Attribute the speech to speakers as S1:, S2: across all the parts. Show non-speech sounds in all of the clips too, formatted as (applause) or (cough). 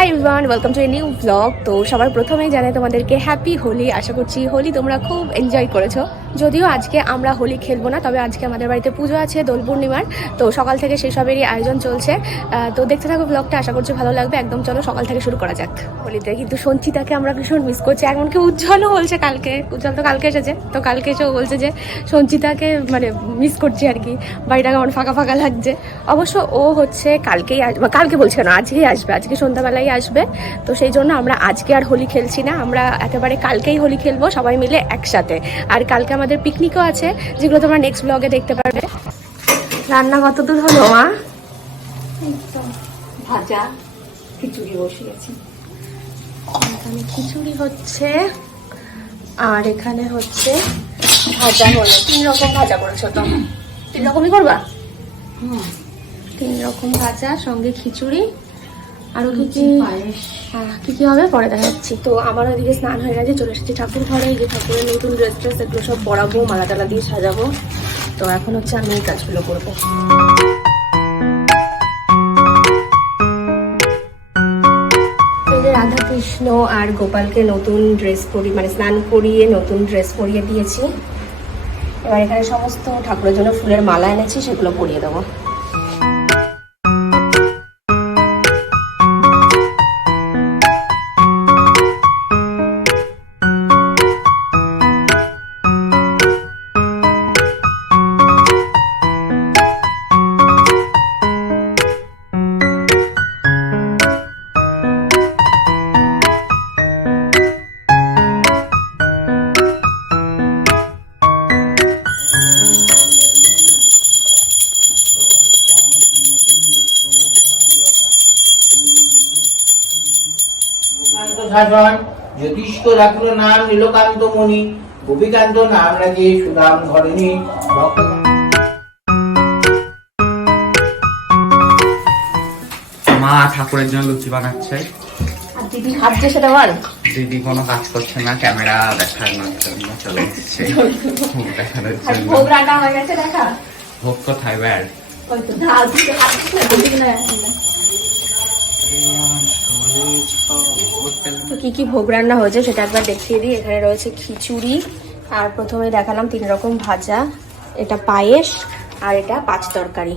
S1: Hi everyone welcome to a new blog তো সবার প্রথমেই জানাই তোমাদেরকে হ্যাপি হোলি আশা করছি হোলি তোমরা খুব এনজয় করেছ। যদিও আজকে আমরা হোলি খেলব না, তবে আজকে আমাদের বাড়িতে পুজো আছে, দোল পূর্ণিমার। তো সকাল থেকে সেসবেরই আয়োজন চলছে। তো দেখতে থাকো ব্লগটা আশা করছি ভালো লাগবে। একদম চলো সকাল থেকে শুরু করা যাক। হোলিতে কিন্তু সঞ্চিতাকে আমরা ভীষণ মিস করছি। এমনকি উজ্জ্বলও বলছে কালকে। উজ্জ্বল তো কালকে এসেছে। তো কালকে এসেও বলছে যে সঞ্চিতাকে মানে মিস করছি আর কি। বাড়িটা কেমন ফাঁকা ফাঁকা লাগছে। অবশ্য ও হচ্ছে কালকেই কালকে বলছে না, আজকেই আসবে। আজকে সন্ধ্যাবেলাই আসবে। তো সেই জন্য আমরা আজকে আর হোলি খেলছি না আমরা একেবারে কালকেই হোলি খেলব সবাই মিলে একসাথে। আর কালকে আমাদের পিকনিকও আছে যেগুলো তোমরা নেক্সট ব্লগে দেখতে পারবে। রান্না কত দূর হলো মা? ভাজা খিচুড়ি বসে গেছি এখানে খিচুড়ি হচ্ছে আর এখানে হচ্ছে ভাজা হলো তিন রকম ভাজা করেছ তো? তিন রকমই করবা? তিন রকম ভাজা সঙ্গে খিচুড়ি আরও কি কি হ্যাঁ, কি কি হবে? পরে দেখা যাচ্ছি তো আমার ওইদিকে স্নান হয়ে গেছে চলে এসেছি ঠাকুর ঘরে। যে ঠাকুরের নতুন ড্রেস ট্রেস এগুলো সব পরাবো মালা টালা দিয়ে সাজাবো। তো এখন হচ্ছে আমি এই কাজগুলো করব। এই যে রাধা কৃষ্ণ আর গোপালকে নতুন ড্রেস পরি মানে স্নান করিয়ে নতুন ড্রেস পরিয়ে দিয়েছি। এবার এখানে সমস্ত ঠাকুরের জন্য ফুলের মালা এনেছি সেগুলো পরিয়ে দেবো।
S2: রাখল নাম নীলকান্ত মণি গোপীকান্ত নাম রাখে ধরেনি
S3: মা ঠাকুরের জন্য লুচি বানাচ্ছে।
S1: দিদি ভাবছে সেটা বল
S3: দিদি কোনো কাজ করছে না ক্যামেরা দেখানোর জন্য চলে এসেছে। ভোগ দেখানোর
S1: আর
S3: জন্য।
S1: ভোগ রান্না হয়ে গেছে দেখা।
S3: ভোগ কোথায় ব্যাড
S1: ওই তো ঢাল দিতে হাত না। তো কি কি ভোগ রান্না হয়েছে সেটা একবার দেখিয়ে দিই। এখানে রয়েছে খিচুড়ি, আর প্রথমে দেখালাম তিন রকম ভাজা। এটা পায়েস আর এটা পাঁচ তরকারি।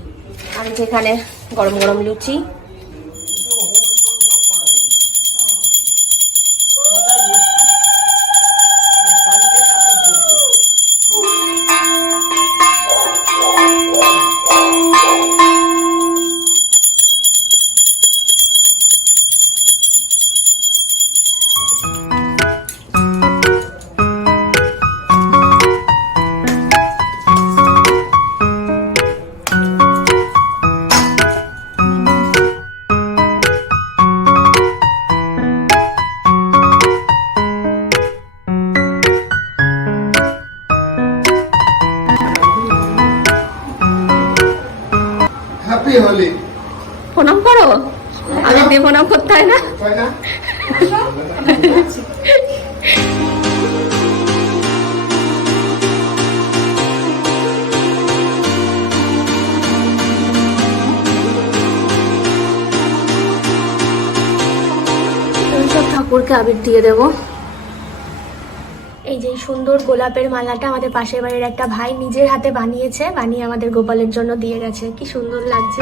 S1: আর যেখানে গরম গরম লুচি ঠাকুরকে আবির দিয়ে দেব। এই যে সুন্দর গোলাপের মালাটা আমাদের পাশের বাড়ির একটা ভাই নিজের হাতে বানিয়েছে বানিয়ে আমাদের গোপালের জন্য দিয়ে গেছে। কি সুন্দর লাগছে।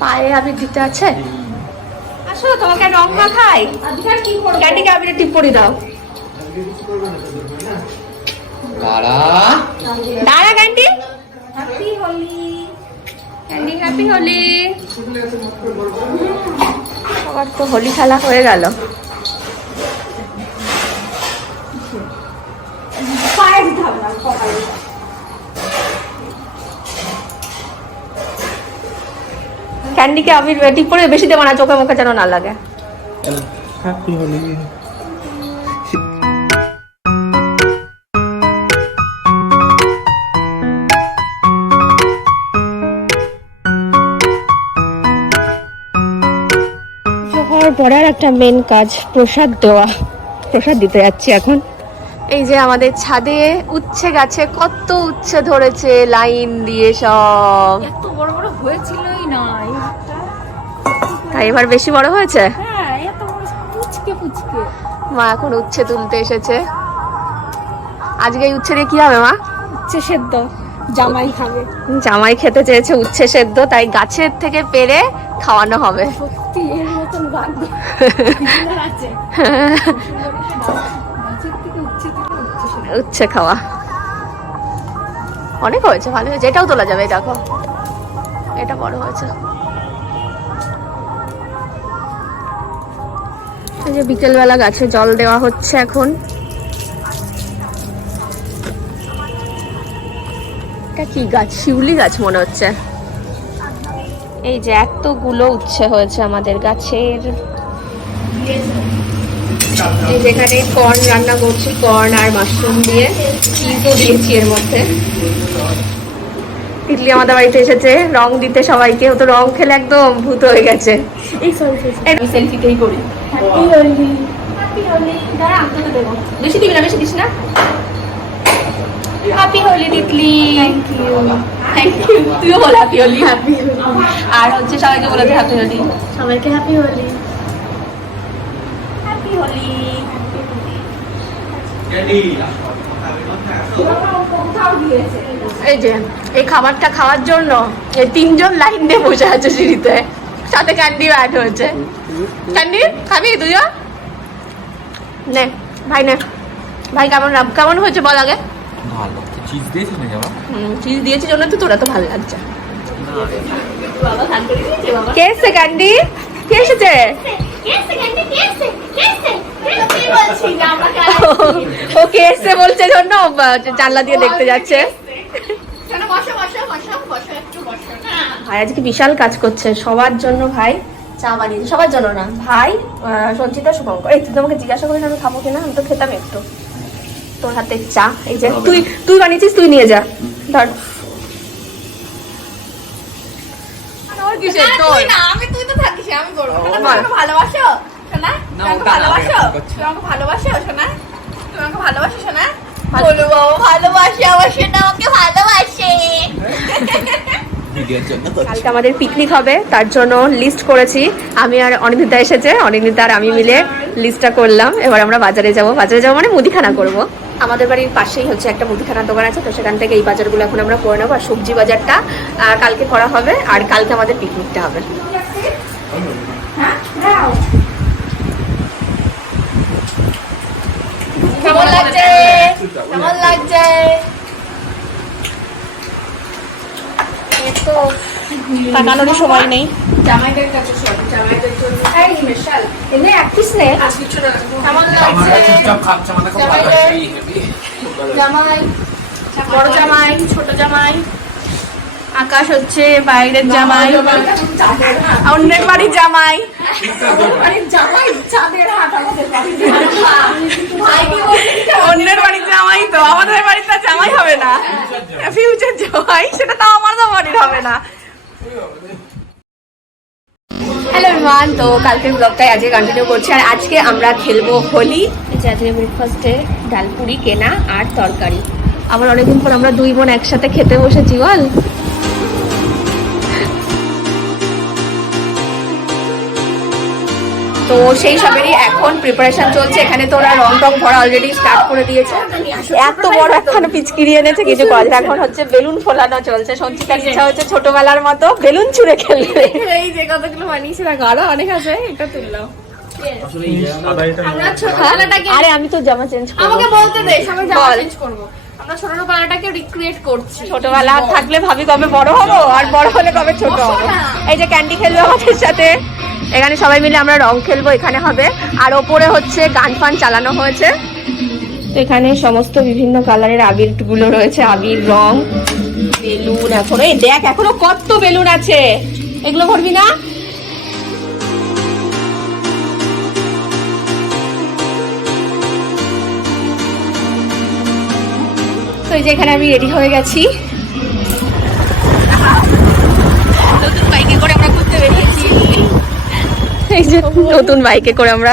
S1: পায়ে দিতে আবির দিতে আছে? আসো তোমাকে রং মাখাই। আবিরের টিপ পরি দাও।
S3: কারা
S1: দাঁড়া Candy. Happy Holi Candy happy Holi আবার তো হোলি খেলা হয়ে গেল। ক্যান্ডিকে আমি টিপ পরে বেশি দেবো না চোখে মুখে যেন না লাগে।
S3: হ্যাপি হোলি
S1: হওয়ার পরে আর একটা মেন কাজ প্রসাদ দেওয়া। প্রসাদ দিতে যাচ্ছি এখন। এই যে আমাদের ছাদে উচ্ছে গাছে কত উচ্ছে ধরেছে লাইন দিয়ে সব।
S4: এত বড় বড় হয়েছিলই না
S1: তাই এবার বেশি বড় হয়েছে?
S4: হ্যাঁ
S1: মা এখন উচ্ছে তুলতে এসেছে। আজকে এই উচ্ছে দিয়ে কি হবে মা?
S4: উচ্ছে সেদ্ধ জামাই খাবে।
S1: জামাই খেতে চেয়েছে উচ্ছে সেদ্ধ তাই গাছের থেকে পেরে খাওয়ানো হবে।
S4: সত্যি (laughs) উচ্ছে
S1: খাওয়া। অনেক হয়েছে ভালো হয়েছে। এটাও তোলা যাবে দেখো। এটা বড় হয়েছে। এই যে বিকেলবেলা গাছে জল দেওয়া হচ্ছে এখন। এটা কি গাছ? শিউলি গাছ মনে হচ্ছে। এই যে এতগুলো উচ্ছে হয়েছে আমাদের গাছের। যেখানে কর্ন রান্না করছি কর্ন আর মাশরুম দিয়ে। চিজও দিয়েছি এর মধ্যে। ইডলি আমাদের বাড়িতে এসেছে রং দিতে সবাইকে ও তো রং খেলে একদম ভূত হয়ে গেছে।
S4: এই সরি
S1: সেলফিতেই করি।
S4: হ্যাপি হোলি হ্যাপি হোলি দাঁড়া আমি দেবো।
S1: বেশি দিবি না বেশি দিস না। Happy Holi Titli.
S4: Thank you
S1: thank you তুইও বল হ্যাপি হোলি
S4: হ্যাপি
S1: আর হচ্ছে সবাইকে বলে হ্যাপি হোলি
S4: সবাইকে হ্যাপি হোলি
S1: হ্যাপি হোলি এই যে এই খাবারটা খাওয়ার জন্য এই তিনজন লাইন দিয়ে বসে আছে সিঁড়িতে। সাথে ক্যান্ডিও অ্যাড হয়েছে ক্যান্ডি খাবি তুইও নে ভাই নে। ভাই কেমন কেমন হয়েছে বল আগে?
S3: ভালো। চিজ দিয়েছিস না যাবা
S1: চিজ দিয়েছি জন্য তো তোরা তো ভালো লাগছে। কে এসছে ক্যান্ডি কে এসেছে? ও কে এসছে বলছে জন্য জানলা দিয়ে দেখতে যাচ্ছে। ভাই আজকে বিশাল কাজ করছে সবার জন্য ভাই চা বানিয়েছে সবার জন্য না ভাই সঞ্চিতা শুভঙ্কর। এই তুই তোমাকে জিজ্ঞাসা করিস আমি খাব কিনা? আমি তো খেতাম একটু। তোর হাতে চা এই যে তুই তুই বানিয়েছিস তুই নিয়ে যা ধর। তোর। কিসের তোর
S4: আমি তুই তো থাকিস আমি করব ভালোবাসো শোনা?
S3: না, ওটা না, আমি এখন করছি।
S4: তুমি আমাকে ভালোবাসো শোনা? তুমি ভালোবাসো শোনা? বলো বাবা ভালোবাসে আমার সেটা আমাকে ভালোবাসে।
S3: ভিডিওর
S1: কালকে আমাদের পিকনিক হবে তার জন্য লিস্ট করেছি। আমি আর অনিন্দিতা এসেছে অনিন্দিতা আর আমি মিলে লিস্টটা করলাম। এবার আমরা বাজারে যাব। বাজারে যাব মানে মুদিখানা করব। আমাদের বাড়ির পাশেই হচ্ছে একটা মুদিখানার দোকান আছে, তো সেখান থেকে এই বাজারগুলো এখন আমরা করে নেব। আর সবজি বাজারটা কালকে করা হবে, আর কালকে আমাদের পিকনিকটা হবে। সময় নেই।
S4: জামাইদের কাছে শোন জামাইদের জন্য
S1: এই মিশাল এনে এক পিস নে।
S4: কেমন লাগছে
S1: জামাই বড় জামাই ছোট জামাই। আকাশ হচ্ছে বাইরের জামাই। অন্যের বাড়ির জামাই। অন্যের বাড়ির জামাই তো আমাদের বাড়ির জামাই হবে না। ফিউচার জামাই সেটা তো আমাদের বাড়ির হবে না। হ্যালো এভরিওয়ান তো কালকের ব্লগটাই আজকে কন্টিনিউ করছি। আর আজকে আমরা খেলব হোলি। যে আজকে ব্রেকফাস্টে ডালপুরি কেনা আর তরকারি। আবার অনেকদিন পর আমরা দুই বোন একসাথে খেতে বসেছি, বল। তো সেই সবেরই এখন প্রিপারেশন চলছে। এখানে তো ওরা রং টং ভরা অলরেডি স্টার্ট করে দিয়েছে। এত বড় একখানে পিচকিরি এনেছে কিছু কাজ এখন হচ্ছে বেলুন ফোলানো চলছে। সঞ্চিতার ইচ্ছা হচ্ছে ছোটবেলার মতো বেলুন ছুঁড়ে খেলবে।
S4: এই যে কতগুলো বানিয়েছি দেখো আরও অনেক আছে এটা তুললাম
S1: আরে আমি তো জামা চেঞ্জ
S4: আমাকে
S1: করব
S4: বলতে দে আমি জামা চেঞ্জ করব। আমরা ছোটবেলাটাকে রিক্রিয়েট করছি।
S1: ছোটবেলা থাকলে ভাবি কবে বড় হব আর বড় হলে কবে ছোট হব। এই যে ক্যান্ডি খেলবে আমাদের সাথে। এখানে সবাই মিলে আমরা রং খেলব, এখানে হবে। আর ওপরে হচ্ছে গান ফান চালানো হয়েছে। তো এখানে সমস্ত বিভিন্ন কালারের আবিরগুলো রয়েছে, আবির, রং, বেলুন এখনও। এই দেখ, এখনও কত বেলুন আছে। এগুলো ভরবি না? তো এই যে এখানে আমি রেডি হয়ে গেছি। এই যে নতুন বাইকে করে আমরা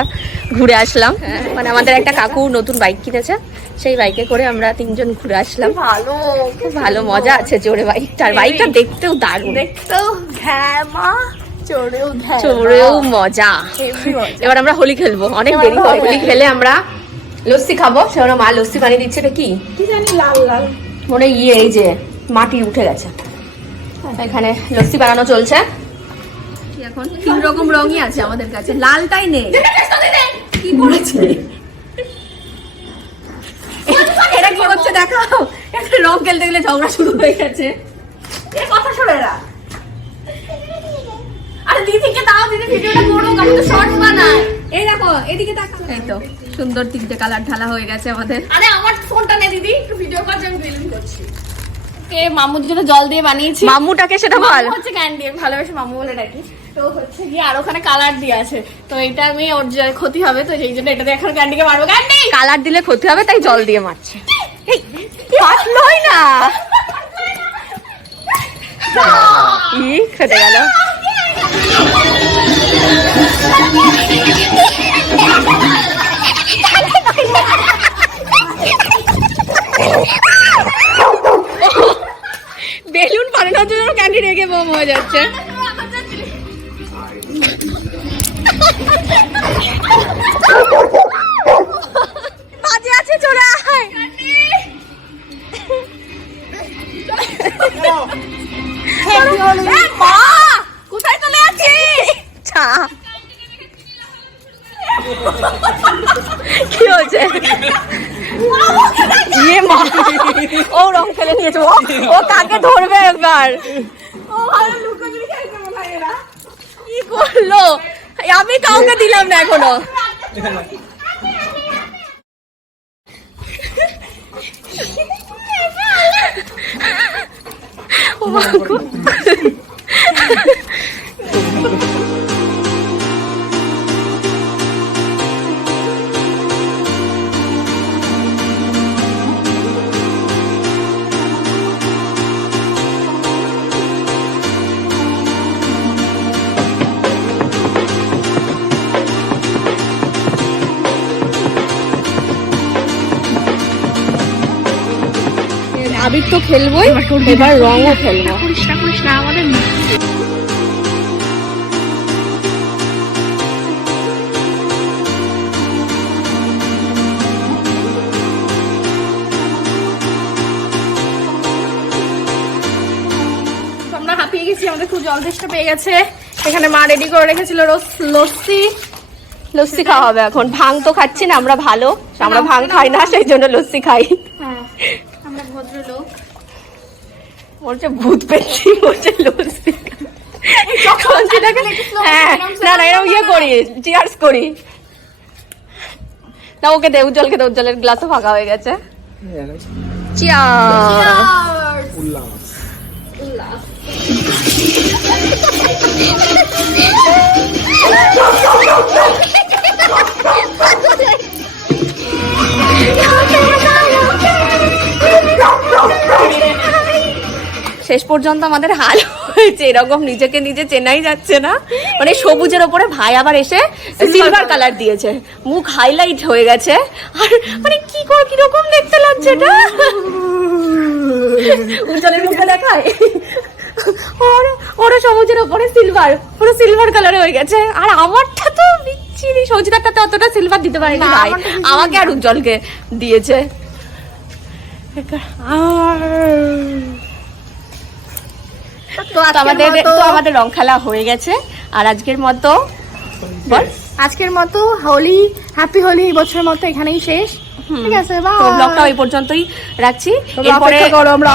S1: ঘুরে আসলাম। মানে আমাদের একটা কাকু নতুন বাইক কিনেছে। সেই বাইকে করে আমরা তিনজন ঘুরে আসলাম।
S4: ভালো।
S1: খুব ভালো মজা আছে জোরে বাইকটা আর বাইকটা দেখতেও দারুণ।
S4: দেখতেও ঘ্যামা
S1: চোরেও মজা। এবার আমরা হোলি খেলব। অনেক দেরি হয়। হোলি খেলে আমরা লস্যি খাব। সেখানে মা লস্যি বানিয়ে দিচ্ছে এটা কি?
S4: কি জানি লাল লাল।
S1: মনে ইয়ে এই যে মাটি উঠে গেছে। এখানে লস্যি বানানো চলছে। এখন তিন রকম রঙই আছে আমাদের কাছে। লালটাই নেই। কি করেছে? এটা কি হচ্ছে দেখো এটা রং খেলতে গেলে ঝগড়া শুরু হয়ে গেছে। কথা শোনে আরে দিদিকে দাও দিদি ভিডিওটা তো শর্টস এই দেখো এদিকে এই তো। সুন্দর তিনটে কালার ঢালা হয়ে গেছে আমাদের।
S4: আরে আমার ফোনটা নে দিদি একটু ভিডিও করছি আমি ফিল্ম করছি। মামুর জন্য জল দিয়ে বানিয়েছি।
S1: মাম্মুটাকে সেটা বল।
S4: মামু হচ্ছে ক্যান্ডি ভালোবেসে মামু বলে ডাকি। তো হচ্ছে কি আর ওখানে কালার দিয়ে আছে। তো এটা আমি ওর ক্ষতি হবে তো সেই জন্য এটা দিয়ে এখন ক্যান্ডিকে মারবো। ক্যান্ডি
S1: কালার দিলে ক্ষতি হবে তাই জল দিয়ে মারছে। ফাটলোই না। ই খেতে গেল। বেলুন বানানোর জন্য ক্যান্ডি রেগে বোম হয়ে যাচ্ছে। কি হচ্ছে ইয়ে মা। ও রং খেলে নিয়েছে। ও ও কাকে ধরবে একবার ও ভালো লুকোচুরি খেলছে মনে হয় এরা। কি করল? আমি কাউকে দিলাম না এখনও। ও মা তো খেলবোই এবার রঙও খেলব।
S4: হাঁপিয়ে গেছি আমাদের খুব জল তেষ্টা পেয়ে গেছে। এখানে মা রেডি করে রেখেছিল লস্যি।
S1: লস্যি খাওয়া হবে এখন। ভাং তো খাচ্ছি না আমরা ভালো। আমরা ভাং খাই না সেই জন্য লস্যি খাই।
S4: হ্যাঁ ভদ্রলোক
S1: বলছে ভূত পেয়েছি বলছে লস্যি হ্যাঁ না না এরকম ইয়ে করি চিয়ার্স করি না ওকে দে উজ্জ্বলকে দে উজ্জ্বলের গ্লাসও ফাঁকা হয়ে গেছে চিয়ার শেষ পর্যন্ত আমাদের হাল হয়েছে। এরকম নিজেকে নিজে চেনাই যাচ্ছে না। মানে সবুজের ওপরে ভাই আবার এসে সিলভার কালার দিয়েছে। মুখ হাইলাইট হয়ে গেছে। আর মানে কি করে কীরকম দেখতে লাগছে এটা? উজ্জ্বলের মুখে দেখায় ওর ওরও সবুজের ওপরে সিলভার পুরো সিলভার কালার হয়ে গেছে। আর আমারটা তো বিচ্ছিরি। সজিদারটাতে অতটা সিলভার দিতে পারেনি ভাই। আমাকে আর উজ্জ্বলকে দিয়েছে। তো আমাদের তো আমাদের রং খেলা হয়ে গেছে। আর আজকের মতো বল।
S4: আজকের মতো হোলি হ্যাপি হোলি এই বছরের মতো এখানেই শেষ। ঠিক আছে
S1: ব্লগটা ওই পর্যন্তই রাখছি। এরপরে
S4: আমরা